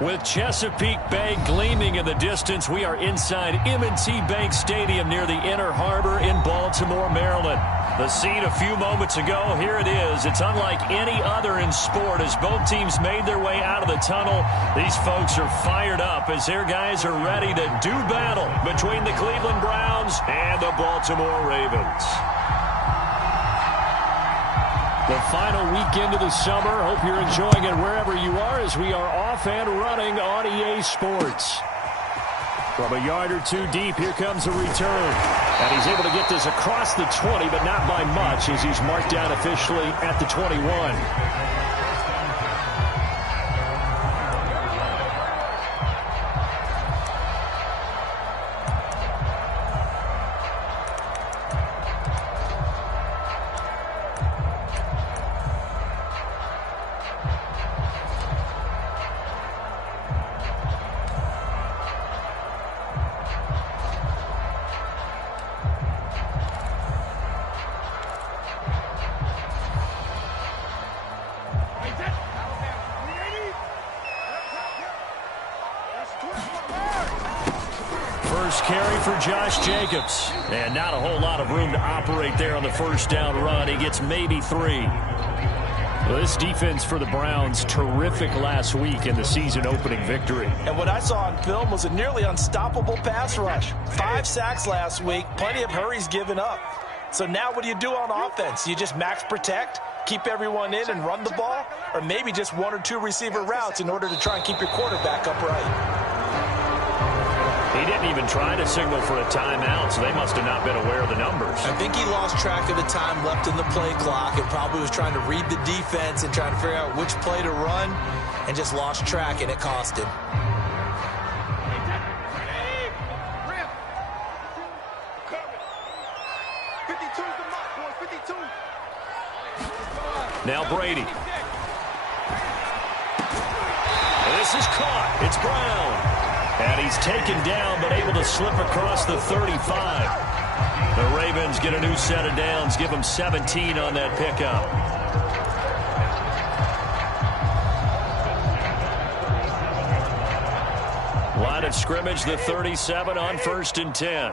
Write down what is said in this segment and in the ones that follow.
With Chesapeake Bay gleaming in the distance, we are inside M&T Bank Stadium near the Inner Harbor in Baltimore, Maryland. The scene a few moments ago, here it is. It's unlike any other in sport as both teams made their way out of the tunnel. These folks are fired up as their guys are ready to do battle between the Cleveland Browns and the Baltimore Ravens. The final weekend of the summer. Hope you're enjoying it wherever you are as we are off and running on EA Sports. From a yard or two deep, here comes a return. And he's able to get this across the 20, but not by much as he's marked down officially at the 21. First carry for Josh Jacobs. And not a whole lot of room to operate there on the first down run. He gets maybe 3. Well, this defense for the Browns, terrific last week in the season-opening victory. And what I saw on film was a nearly unstoppable pass rush. 5 sacks last week, plenty of hurries given up. So now what do you do on offense? You just max protect, keep everyone in and run the ball, or maybe just 1 or 2 receiver routes in order to try and keep your quarterback upright. He didn't even try to signal for a timeout, so they must have not been aware of the numbers. I think he lost track of the time left in the play clock and probably was trying to read the defense and trying to figure out which play to run and just lost track, and it cost him. Now Brady. And this is caught. It's Brown. And he's taken down, but able to slip across the 35. The Ravens get a new set of downs, give them 17 on that pickup. Line of scrimmage, the 37 on 1st and 10.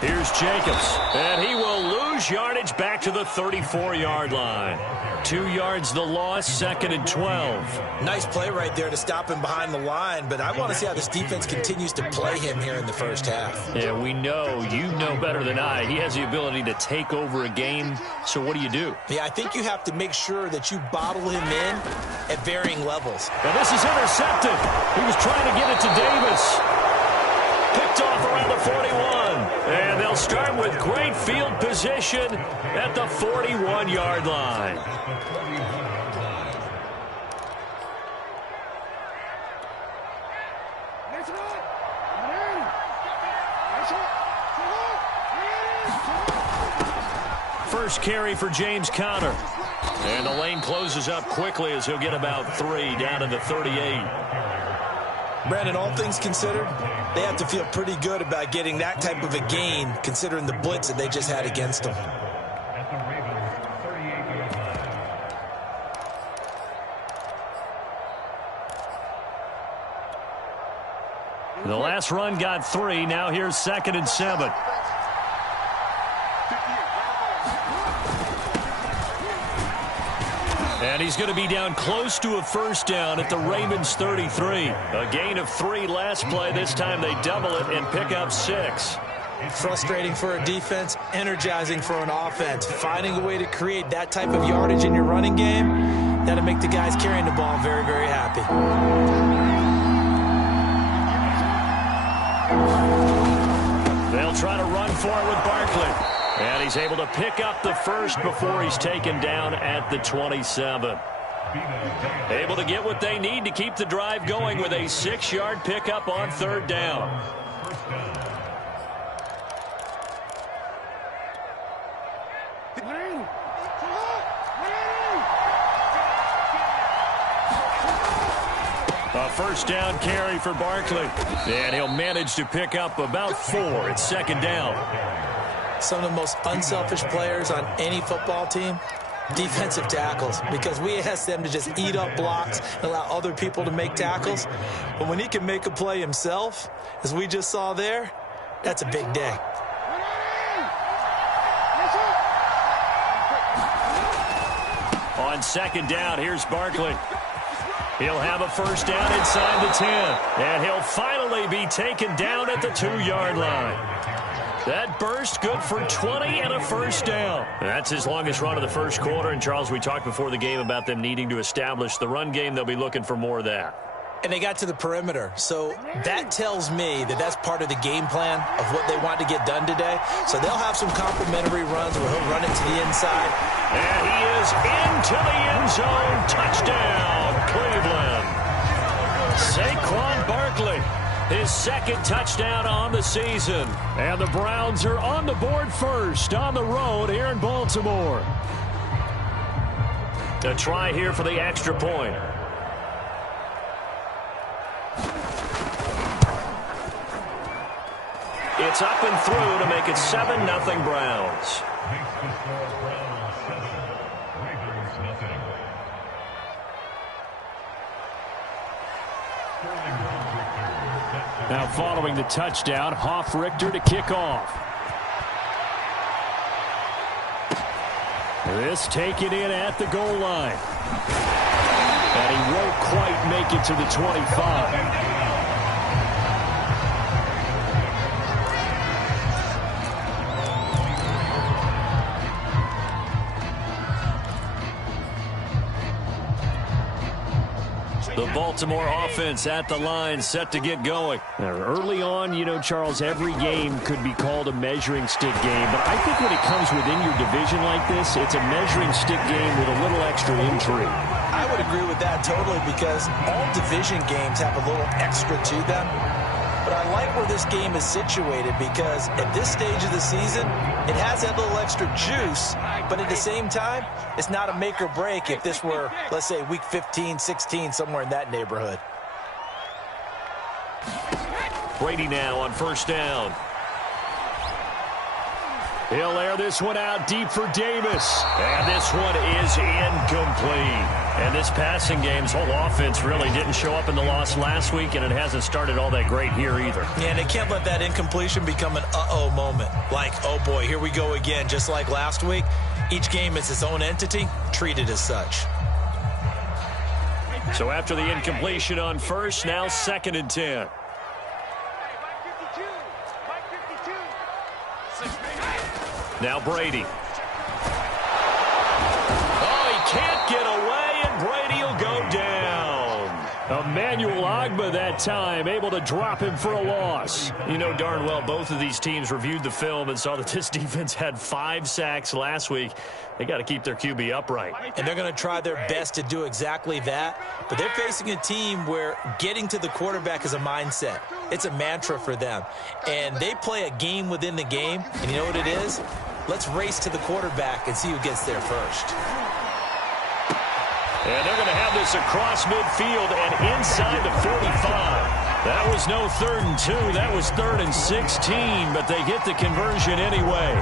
Here's Jacobs, and he will lose yardage back to the 34-yard line. 2 yards the loss, 2nd and 12. Nice play right there to stop him behind the line, but I want to see how this defense continues to play him here in the first half. Yeah, we know, you know better than I, he has the ability to take over a game, so what do? Yeah, I think you have to make sure that you bottle him in at varying levels. Now this is intercepted. He was trying to get it to Davis. Picked off around the 41. And they'll start with great field position at the 41-yard line. First carry for James Conner. And the lane closes up quickly as he'll get about 3 down to the 38. Brandon, all things considered, they have to feel pretty good about getting that type of a gain, considering the blitz that they just had against them. The last run got 3. Now here's 2nd and 7. And he's going to be down close to a first down at the Ravens 33. A gain of 3 last play. This time they double it and pick up 6. Frustrating for a defense, energizing for an offense. Finding a way to create that type of yardage in your running game, that'll make the guys carrying the ball very, very happy. They'll try to run for it with Barkley. And he's able to pick up the first before he's taken down at the 27. Able to get what they need to keep the drive going with a 6-yard pickup on 3rd down. A first down carry for Barkley. And he'll manage to pick up about 4. It's 2nd down. Some of the most unselfish players on any football team, Defensive tackles, because we ask them to just eat up blocks and allow other people to make tackles. But when he can make a play himself, as we just saw there, that's a big day. On second down, here's Barkley. He'll have a first down inside the 10, and he'll finally be taken down at the 2-yard line. That burst good for 20 and a first down. That's his longest run of the first quarter. And, Charles, we talked before the game about them needing to establish the run game. They'll be looking for more of that. And they got to the perimeter. So that tells me that that's part of the game plan of what they want to get done today. So they'll have some complimentary runs where he'll run it to the inside. And he is into the end zone. Touchdown, Cleveland. Saquon Barkley. His second touchdown on the season. And the Browns are on the board first on the road here in Baltimore. A try here for the extra point. It's up and through to make it 7-0 Browns. Now following the touchdown, Richter to kick off. This taken in at the goal line. And he won't quite make it to the 25. The Baltimore offense at the line, set to get going. Now, early on, you know, Charles, every game could be called a measuring stick game. But I think when it comes within your division like this, it's a measuring stick game with a little extra intrigue. I would agree with that totally, because all division games have a little extra to them. But I like where this game is situated, because at this stage of the season, it has that little extra juice, but at the same time, it's not a make or break if this were, let's say, week 15, 16, somewhere in that neighborhood. Brady now on first down. He'll air this one out deep for Davis. And this one is incomplete. And this passing game's whole offense really didn't show up in the loss last week, and it hasn't started all that great here either. Yeah, and they can't let that incompletion become an uh-oh moment. Like, oh boy, here we go again, just like last week. Each game is its own entity, treated as such. So after the incompletion on first, now 2nd and 10. Now Brady. Oh, he can't get away, and Brady will go down. Emmanuel Ogbah that time, able to drop him for a loss. You know darn well both of these teams reviewed the film and saw that this defense had 5 sacks last week. They got to keep their QB upright. And they're going to try their best to do exactly that. But they're facing a team where getting to the quarterback is a mindset. It's a mantra for them. And they play a game within the game. And you know what it is? Let's race to the quarterback and see who gets there first. And they're going to have this across midfield and inside the 45. That was no 3rd and 2. That was 3rd and 16. But they get the conversion anyway.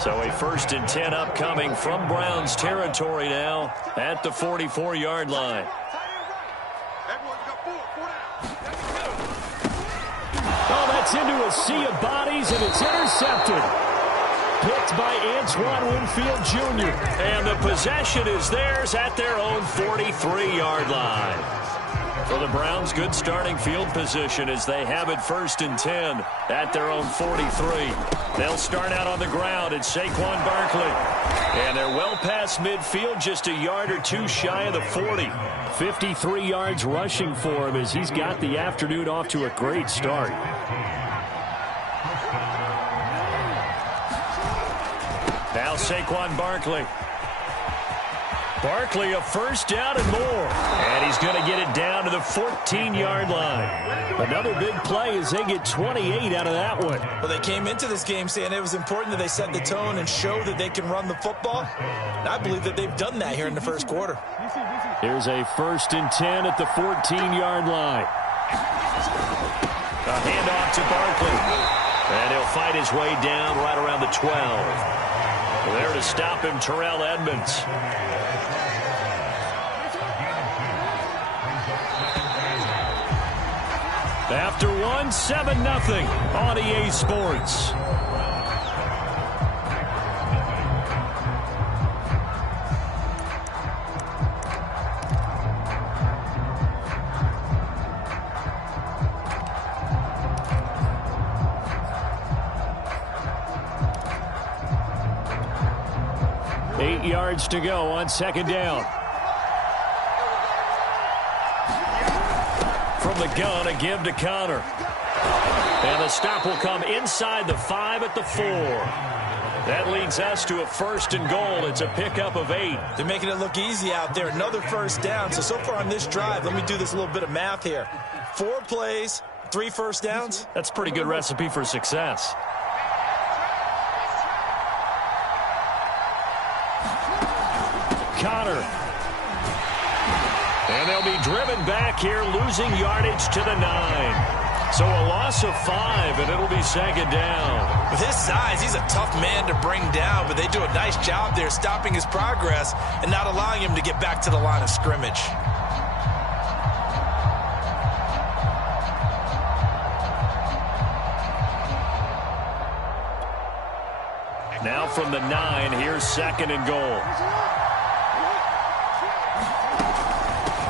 So a 1st and 10 upcoming from Browns territory now at the 44-yard line. Oh, that's into a sea of bodies, and it's intercepted. Picked by Antoine Winfield Jr. And the possession is theirs at their own 43-yard line. For the Browns, good starting field position as they have it 1st and 10 at their own 43. They'll start out on the ground. It's Saquon Barkley. And they're well past midfield, just a yard or two shy of the 40. 53 yards rushing for him as he's got the afternoon off to a great start. Now Saquon Barkley. Barkley a first down and more. And he's going to get it down to the 14-yard line. Another big play as they get 28 out of that one. Well, they came into this game saying it was important that they set the tone and show that they can run the football. And I believe that they've done that here in the first quarter. Here's a 1st and 10 at the 14-yard line. A handoff to Barkley. And he'll fight his way down right around the 12. There to stop him, Terrell Edmonds. After one, 7-0 on EA Sports. Yards to go on second down. From the gun, a give to Connor. And the stop will come inside the 5 at the 4. That leads us to a 1st and goal. It's a pickup of 8. They're making it look easy out there. Another first down. So far on this drive, let me do this little bit of math here. 4 plays, 3 first downs. That's a pretty good recipe for success. Connor. And they'll be driven back here, losing yardage to the 9. So a loss of 5, and it'll be second down. With his size, he's a tough man to bring down, but they do a nice job there stopping his progress and not allowing him to get back to the line of scrimmage. Now from the 9, here's 2nd and goal.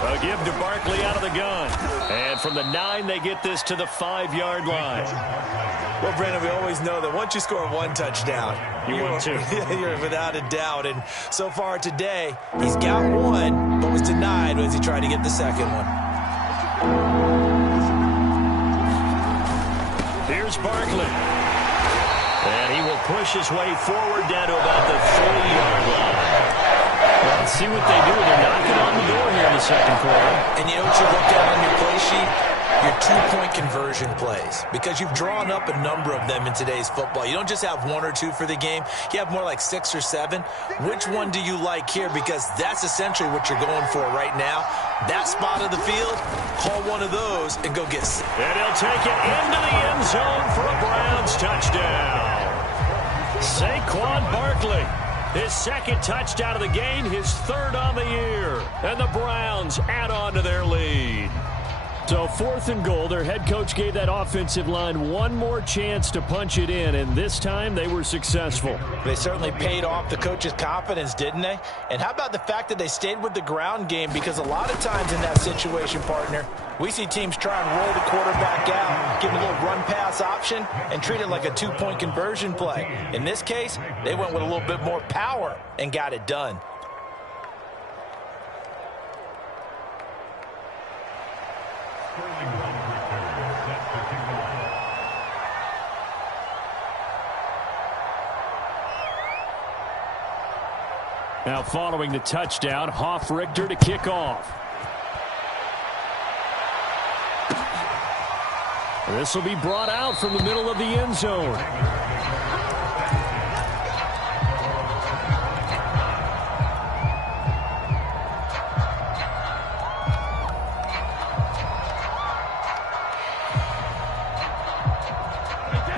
A give to Barkley out of the gun. And from the 9, they get this to the 5-yard line. Well, Brandon, we always know that once you score 1 touchdown, want to. You're without a doubt. And so far today, he's got 1, but was denied as he tried to get the 2nd one. Here's Barkley. And he will push his way forward down to about the 3-yard line. Well, let's see what they do. They're knocking on the door here in the second quarter. And you know what you look at on your play sheet? Your 2-point conversion plays. Because you've drawn up a number of them in today's football. You don't just have 1 or 2 for the game. You have more like 6 or 7. Which one do you like here? Because that's essentially what you're going for right now. That spot of the field, call one of those and go get it. And he'll take it into the end zone for a Browns touchdown. Saquon Barkley. His 2nd touchdown of the game, his 3rd on the year. And the Browns add on to their lead. So 4th and goal, their head coach gave that offensive line one more chance to punch it in, and this time they were successful. They certainly paid off the coach's confidence, didn't they? And how about the fact that they stayed with the ground game? Because a lot of times in that situation, partner, we see teams try and roll the quarterback out, give him a little run-pass option, and treat it like a 2-point conversion play. In this case, they went with a little bit more power and got it done. Now following the touchdown, Hoff-Richter to kick off. This will be brought out from the middle of the end zone.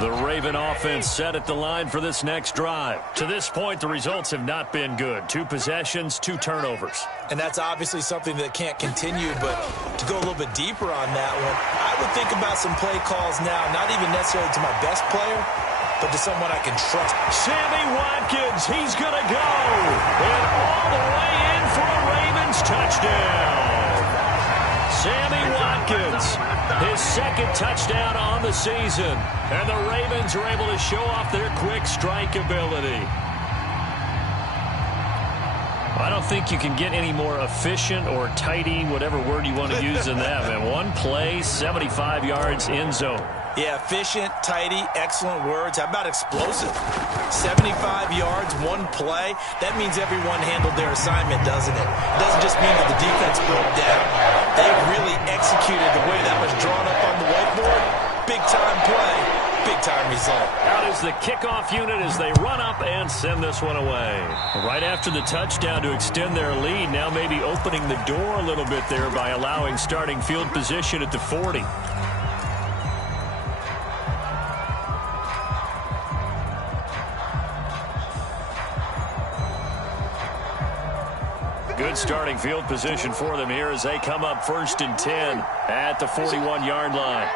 The Raven offense set at the line for this next drive. To this point, the results have not been good. 2 possessions, 2 turnovers. And that's obviously something that can't continue, but to go a little bit deeper on that one, I would think about some play calls now, not even necessarily to my best player, but to someone I can trust. Sammy Watkins, he's going to go. And all the way in for a Ravens touchdown. Sammy Watkins, his 2nd touchdown on the season. And the Ravens are able to show off their quick strike ability. I don't think you can get any more efficient or tidy, whatever word you want to use in that. And 1 play, 75 yards, end zone. Yeah, efficient, tidy, excellent words. How about explosive? 75 yards, 1 play. That means everyone handled their assignment, doesn't it? It doesn't just mean that the defense broke down. They really executed the way that was drawn up on the whiteboard. Big-time play, big-time result. Out is the kickoff unit as they run up and send this one away. Right after the touchdown to extend their lead, now maybe opening the door a little bit there by allowing starting field position at the 40. Good starting field position for them here as they come up 1st and 10 at the 41-yard line.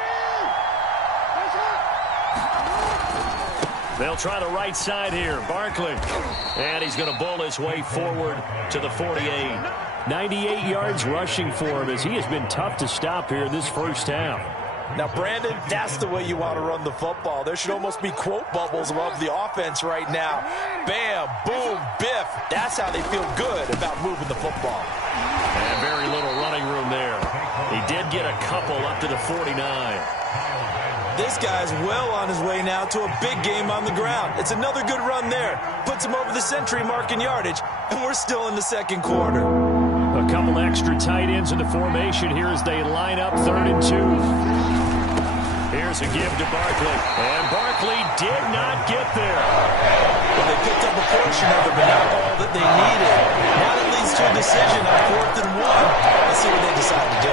They'll try the right side here. Barkley. And he's going to bowl his way forward to the 48. 98 yards rushing for him as he has been tough to stop here this first half. Now, Brandon, that's the way you want to run the football. There should almost be quote bubbles above the offense right now. Bam, boom, biff. That's how they feel good about moving the football. And very little running room there. He did get a couple up to the 49. This guy's well on his way now to a big game on the ground. It's another good run there. Puts him over the century mark in yardage, and we're still in the second quarter. A couple extra tight ends in the formation here as they line up 3rd and 2. Here's a give to Barkley. And Barkley did not get there. Well, they picked up a portion of it, but not all that they needed. Now that leads to a decision on 4th and 1. Let's see what they decide to do.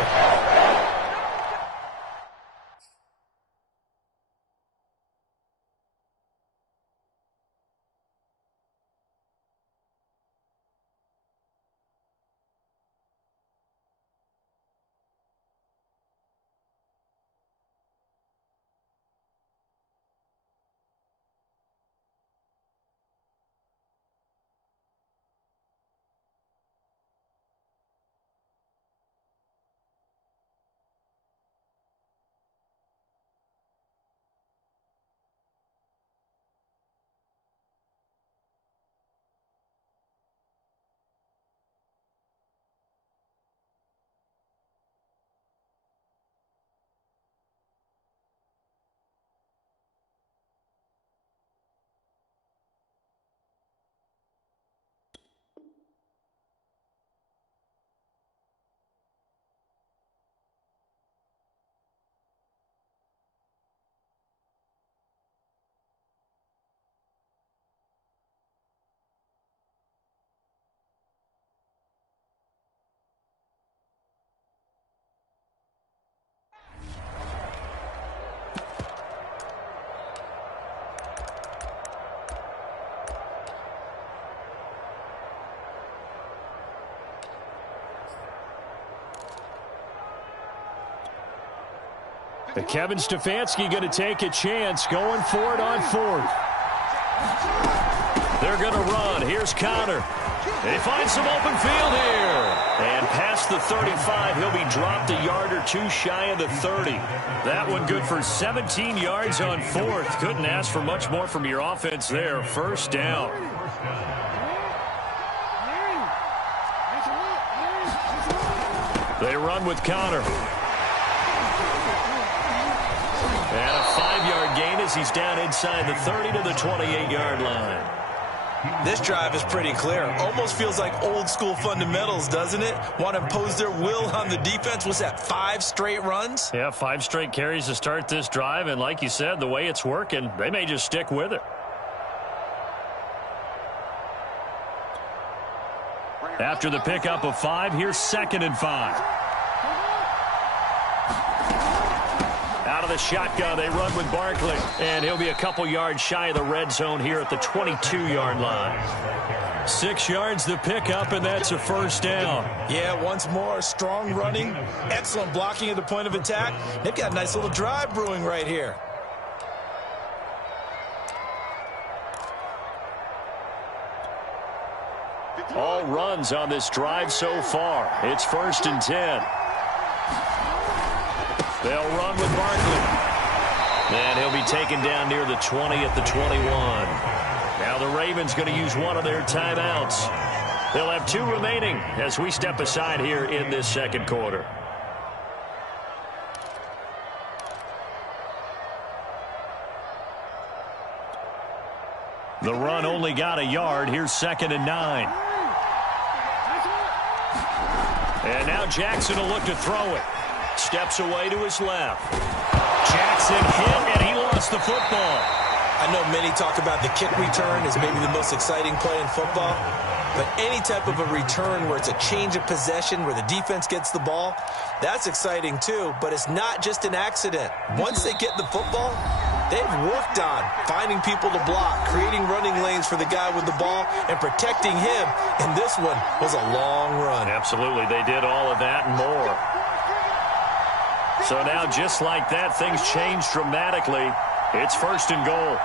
Kevin Stefanski going to take a chance, going for it on 4th. They're going to run. Here's Connor. They find some open field here. And past the 35, he'll be dropped a yard or two shy of the 30. That one good for 17 yards on 4th. Couldn't ask for much more from your offense there. 1st down. They run with Connor. And a 5-yard gain as he's down inside the 30 to the 28-yard line. This drive is pretty clear. Almost feels like old school fundamentals, doesn't it? Want to impose their will on the defense. Was that 5 straight runs? Yeah, 5 straight carries to start this drive. And like you said, the way it's working, they may just stick with it. After the pickup of 5, here's 2nd and 5. Out of the shotgun, they run with Barkley. And he'll be a couple yards shy of the red zone here at the 22-yard line. 6 yards the pickup, and that's a 1st down. Yeah, once more, strong running, excellent blocking at the point of attack. They've got a nice little drive brewing right here. All runs on this drive so far. It's 1st and 10. They'll run with Barkley. And he'll be taken down near the 20 at the 21. Now the Ravens going to use one of their timeouts. They'll have 2 remaining as we step aside here in this second quarter. The run only got a yard. Here's 2nd and 9. And now Jackson will look to throw it. Steps away to his left. Jackson hit, and he lost the football. I know many talk about the kick return as maybe the most exciting play in football. But any type of a return where it's a change of possession, where the defense gets the ball, that's exciting too. But it's not just an accident. Once they get the football, They've worked on finding people to block, creating running lanes for the guy with the ball, and protecting him. And this one was a long run. Absolutely, they did all of that and more. So now, just like that, things change dramatically. It's 1st and goal.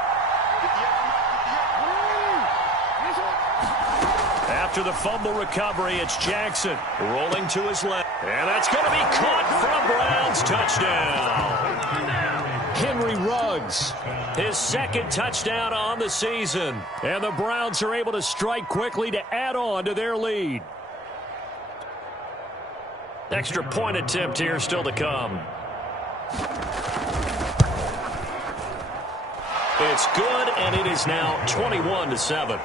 After the fumble recovery, it's Jackson rolling to his left. And that's going to be caught for a Browns touchdown. Henry Ruggs, his 2nd touchdown on the season. And the Browns are able to strike quickly to add on to their lead. Extra point attempt here still to come. It's good, and it is now 21-7.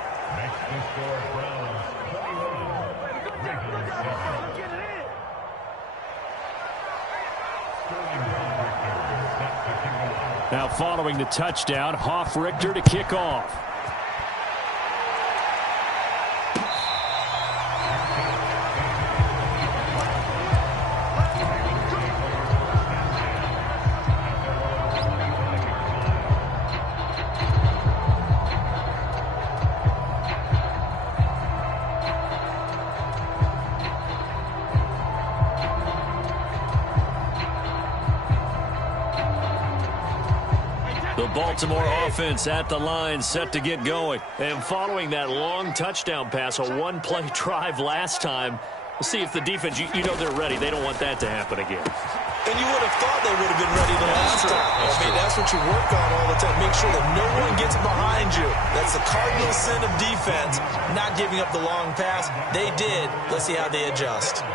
Now following the touchdown, Richter to kick off. Baltimore offense at the line, set to get going. And following that long touchdown pass, a one-play drive last time, we'll see if the defense, you know they're ready. They don't want that to happen again. And you would have thought they would have been ready the last time. That's what you work on all the time. Make sure that no one gets behind you. That's the cardinal sin of defense, not giving up the long pass. They did. Let's see how they adjust.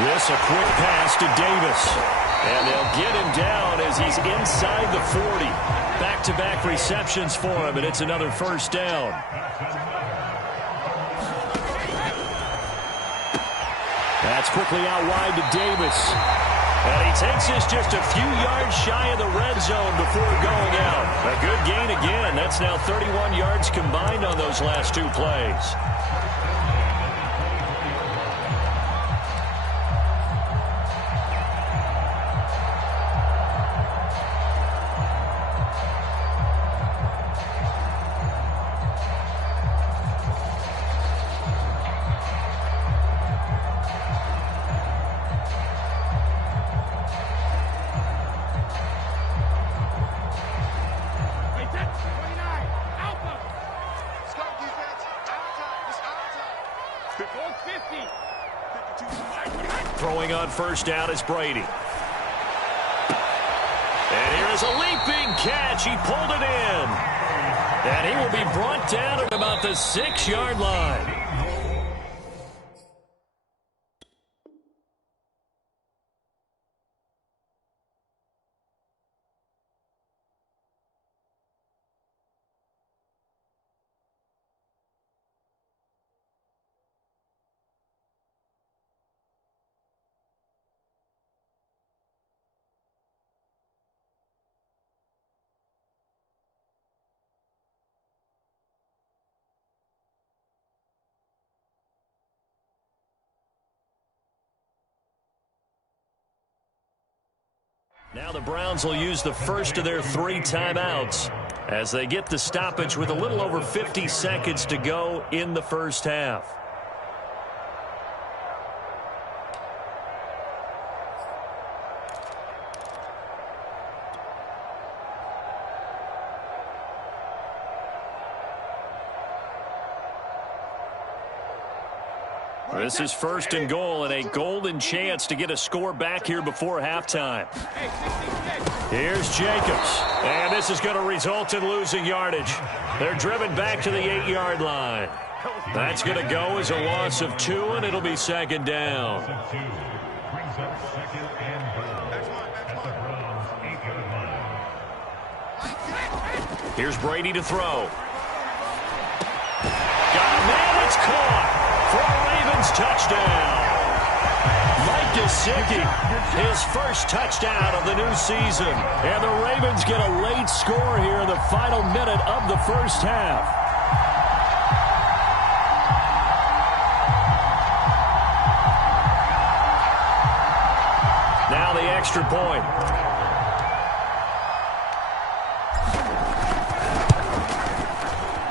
This a quick pass to Davis. And they'll get him down as he's inside the 40. Back-to-back receptions for him, and it's another 1st down. That's quickly out wide to Davis. And he takes us just a few yards shy of the red zone before going out. A good gain again. That's now 31 yards combined on those last 2 plays. Throwing on 1st down is Brady. And here is a leaping catch. He pulled it in. And he will be brought down at about the 6-yard line. Now the Browns will use the first of their 3 timeouts as they get the stoppage with a little over 50 seconds to go in the 1st half. This is 1st and goal and a golden chance to get a score back here before halftime. Here's Jacobs. And this is going to result in losing yardage. They're driven back to the 8-yard line. That's going to go as a loss of 2, and it'll be 2nd down. Here's Brady to throw. Got a man, it's caught. For a Ravens touchdown. Mike Gesicki, his 1st touchdown of the new season. And the Ravens get a late score here in the final minute of the 1st half. Now the extra point.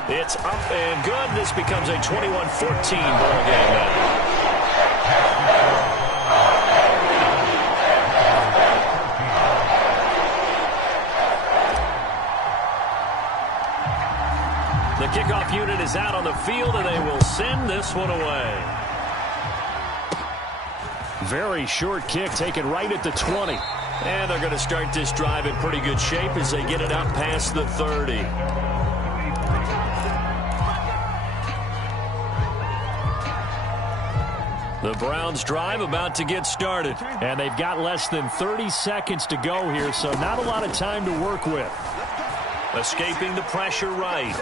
It's up and good. This becomes a 21-14 ball game now. The kickoff unit is out on the field, and they will send this one away. Very short kick taken right at the 20. And they're going to start this drive in pretty good shape as they get it up past the 30. The Browns drive about to get started. And they've got less than 30 seconds to go here, so not a lot of time to work with. Escaping the pressure right.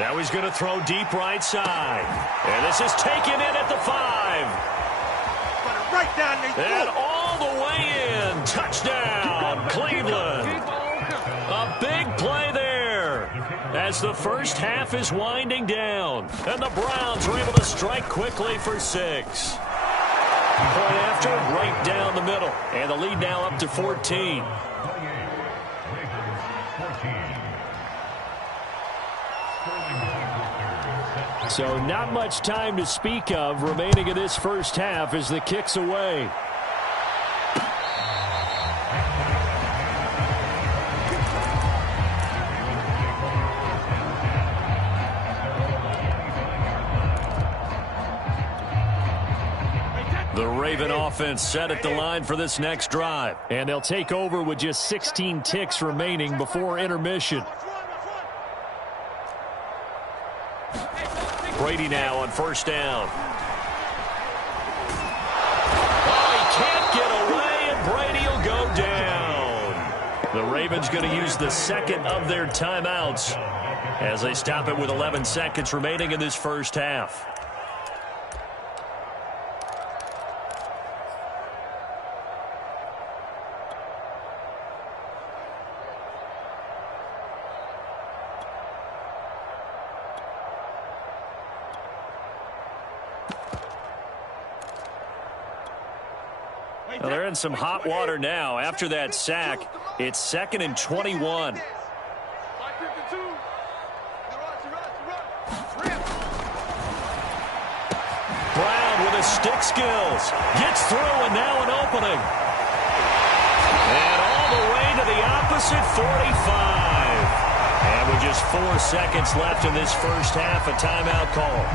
Now he's going to throw deep right side. And this is taken in at the 5. Right down there. And all the way in. Touchdown, Cleveland. A big play there as the first half is winding down. And the Browns are able to strike quickly for 6. Point after, right down the middle. And the lead now up to 14. So not much time to speak of remaining in this first half as the kick's away. The Raven offense set at the line for this next drive. And they'll take over with just 16 ticks remaining before intermission. Brady now on first down. Oh, he can't get away, and Brady will go down. The Ravens going to use the second of their timeouts as they stop it with 11 seconds remaining in this first half. Well, they're in some hot water now. After that sack, it's 2nd and 21. Brown with his stick skills. Gets through, and now an opening. And all the way to the opposite 45. And with just 4 seconds left in this first half, a timeout call.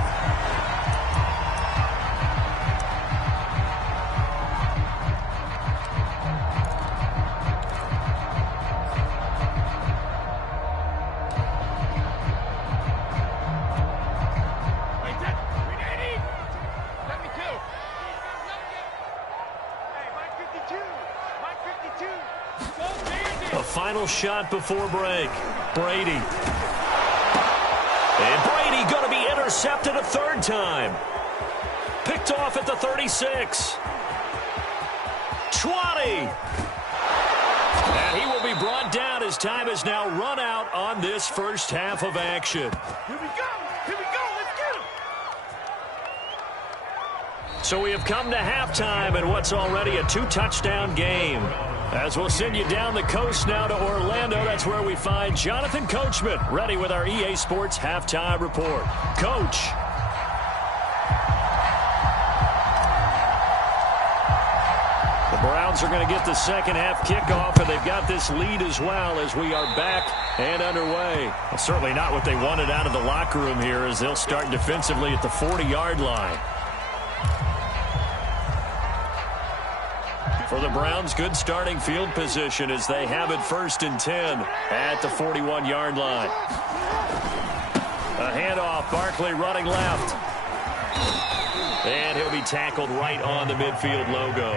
Final shot before break. Brady. And Brady going to be intercepted a 3rd time. Picked off at the 36. 20. And he will be brought down as time has now run out on this first half of action. Here we go. Here we go. Let's get him. So we have come to halftime in what's already a 2-touchdown game. As we'll send you down the coast now to Orlando, that's where we find Jonathan Coachman, ready with our EA Sports Halftime Report. Coach. The Browns are going to get the second half kickoff, and they've got this lead as well as we are back and underway. Well, certainly not what they wanted out of the locker room here as they'll start defensively at the 40-yard line. For the Browns, good starting field position as they have it 1st and 10 at the 41-yard line. A handoff, Barkley running left. And he'll be tackled right on the midfield logo.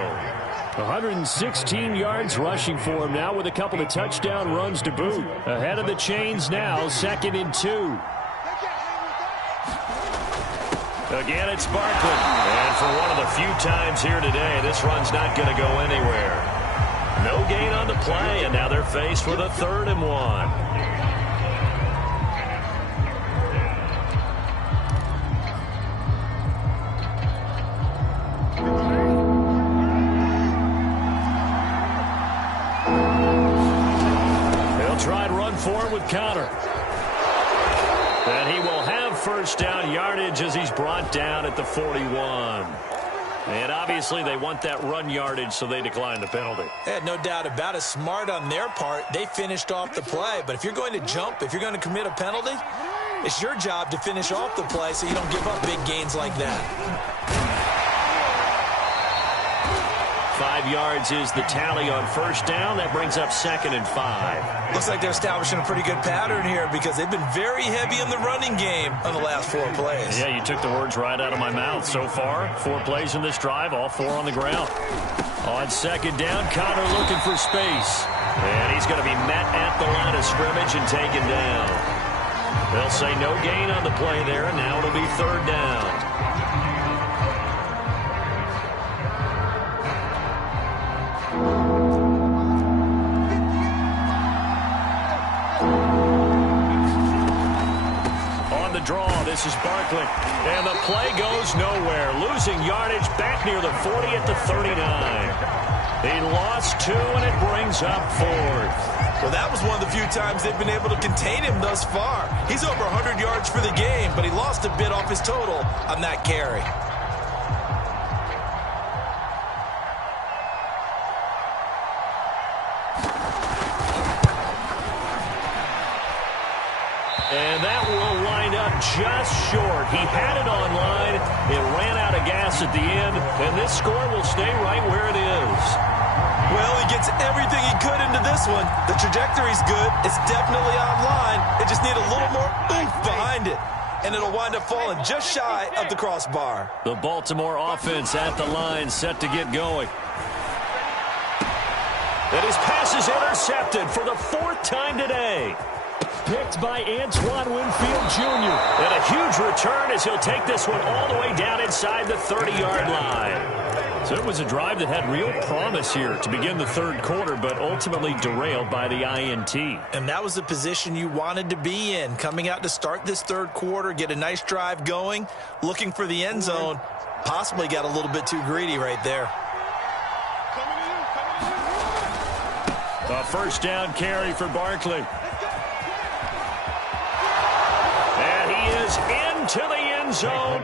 116 yards rushing for him now with a couple of touchdown runs to boot. Ahead of the chains now, 2nd and 2. Again, it's Barkley. And for one of the few times here today, this run's not going to go anywhere. No gain on the play, and now they're faced with a 3rd and 1. with Connor. And he will have first down yardage as he's brought down at the 41. And obviously they want that run yardage, so they decline the penalty. No doubt about it. Smart on their part. They finished off the play. But if you're going to jump, if you're going to commit a penalty, it's your job to finish off the play so you don't give up big gains like that. 5 yards is the tally on first down. That brings up 2nd and 5. Looks like they're establishing a pretty good pattern here because they've been very heavy in the running game on the last 4 plays. Yeah, you took the words right out of my mouth. So far, 4 plays in this drive, all 4 on the ground. On 2nd down, Connor looking for space. And he's going to be met at the line of scrimmage and taken down. They'll say no gain on the play there, and now it'll be 3rd down. Draw. This is Barkley. And the play goes nowhere. Losing yardage back near the 40 at the 39. He lost 2, and it brings up 4th. Well, that was one of the few times they've been able to contain him thus far. He's over 100 yards for the game, but he lost a bit off his total on that carry. And that will wind up just short. He had it on line. It ran out of gas at the end, and this score will stay right where it is. Well, he gets everything he could into this one. The trajectory's good. It's definitely on line. It just need a little more oomph behind it, and it'll wind up falling just shy of the crossbar. The Baltimore offense at the line, set to get going. And his pass is intercepted for the 4th time today. Picked by Antoine Winfield Jr. And a huge return as he'll take this one all the way down inside the 30-yard line. So it was a drive that had real promise here to begin the 3rd quarter, but ultimately derailed by the INT. And that was the position you wanted to be in, coming out to start this 3rd quarter, get a nice drive going, looking for the end zone. Possibly got a little bit too greedy right there. A first down carry for Barkley. And he is into the end zone